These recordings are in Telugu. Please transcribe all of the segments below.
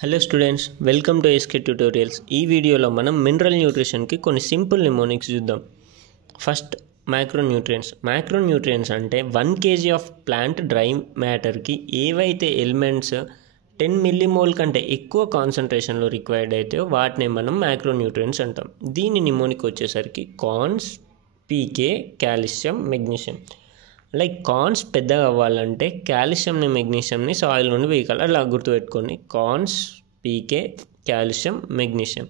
Hello students, welcome to SK Tutorials. ఈ వీడియోలో మనం మినరల్ న్యూట్రిషన్కి కొన్ని సింపుల్ నిమోనిక్స్ చూద్దాం. ఫస్ట్, మ్యాక్రోన్యూట్రియంట్స్ అంటే 1 kg ఆఫ్ ప్లాంట్ డ్రై మ్యాటర్కి ఏవైతే ఎలిమెంట్స్ 10 మిల్లీమోల్ కంటే ఎక్కువ కాన్సన్ట్రేషన్లో రిక్వైర్డ్ అయితే వాటిని మనం మ్యాక్రోన్యూట్రియంట్స్ అంటాం. దీని నిమోనిక్ వచ్చేసరికి కాన్స్, పీకే, కాల్షియం, మెగ్నీషియం. లైక్ కాన్స్ పెద్దగా అవ్వాలంటే కాల్షియంని, మెగ్నీషియంని సాయిల్ నుండి వేయగలరు. అలా గుర్తుపెట్టుకోండి, కాన్స్, పీకే, కాల్షియం, మెగ్నీషియం.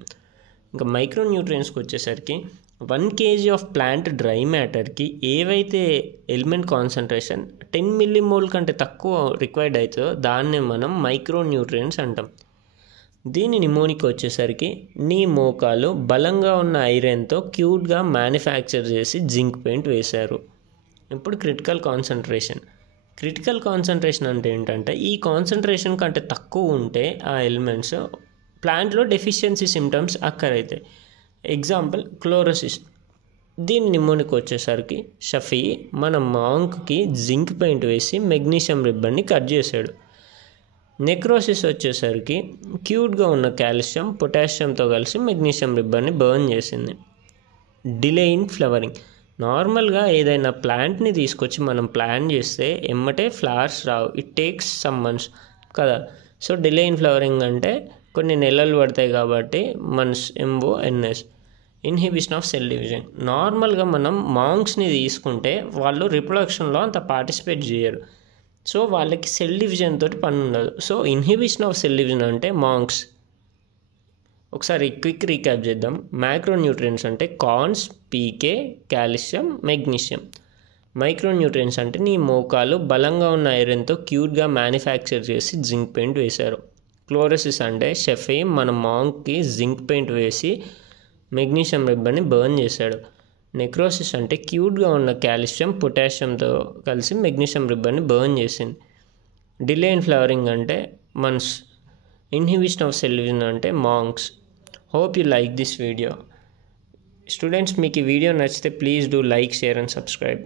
ఇంకా మైక్రోన్యూట్రియంట్స్కి వచ్చేసరికి 1 kg ఆఫ్ ప్లాంట్ డ్రై మ్యాటర్కి ఏవైతే ఎలిమెంట్ కాన్సన్ట్రేషన్ 10 మిల్లీమోల్ కంటే తక్కువ రిక్వైర్డ్ అవుతుందో దాన్ని మనం మైక్రోన్యూట్రియంట్స్ అంటాం. దీని నిమోనిక్ వచ్చేసరికి నీ మోకాలు బలంగా ఉన్న ఐరన్తో క్యూట్గా మ్యానుఫ్యాక్చర్ చేసి జింక్ పెయింట్ వేశారు. ఇప్పుడు క్రిటికల్ కాన్సన్ట్రేషన్ అంటే ఏంటంటే ఈ కాన్సన్ట్రేషన్ కంటే తక్కువ ఉంటే ఆ ఎలిమెంట్స్ ప్లాంట్లో డెఫిషియన్సీ సిమ్టమ్స్ అక్కరైతాయి. Example chlorosis. దీని నిమోనిక్ వచ్చేసరికి షఫీ మన మాంక్కి జింక్ పెయింట్ వేసి మెగ్నీషియం రిబ్బన్ని కట్ చేశాడు. నెక్రోసిస్ వచ్చేసరికి క్యూట్గా ఉన్న కాల్షియం పొటాషియంతో కలిసి మెగ్నీషియం రిబ్బన్ని బర్న్ చేసింది. Delay in flowering. నార్మల్గా ఏదైనా ప్లాంట్ని తీసుకొచ్చి మనం ప్లాన్ చేస్తే ఎమ్మటే ఫ్లవర్స్ రావు, ఇట్ టేక్స్ సమ్ మంత్స్ కదా. సో డిలే ఇన్ ఫ్లవరింగ్ అంటే కొన్ని నెలలు పడతాయి కాబట్టి MONS. Inhibition of cell division. నార్మల్గా మనం మాంక్స్ని తీసుకుంటే వాళ్ళు రిప్రొడక్షన్లో అంత పార్టిసిపేట్ చేయరు, సో వాళ్ళకి సెల్ డివిజన్ తోటి పని ఉండదు. So inhibition of cell division అంటే మాంక్స్. ఒకసారి క్విక్ రీక్యాప్ చేద్దాం. మ్యాక్రోన్యూట్రియంట్స్ అంటే కాన్స్, పీకే, కాల్షియం, మెగ్నీషియం. మైక్రోన్యూట్రియంట్స్ అంటే నీ మోకాలు బలంగా ఉన్న ఐరన్తో క్యూట్గా మ్యానుఫ్యాక్చర్ చేసి జింక్ పెయింట్ వేశారు. క్లోరోసిస్ అంటే షెఫీ మన మాంక్కి జింక్ పెయింట్ వేసి మెగ్నీషియం రిబ్బన్ని బర్న్ చేశాడు. నెక్రోసిస్ అంటే క్యూట్గా ఉన్న కాల్షియం పొటాషియంతో కలిసి మెగ్నీషియం రిబ్బన్ని బర్న్ చేసింది. డిలే ఇన్ ఫ్లవరింగ్ అంటే MONS. Inhibition of cell division అంటే monks. Hope you like this video. Students, మీకు ఈ వీడియో నచ్చితే please do like, share and subscribe.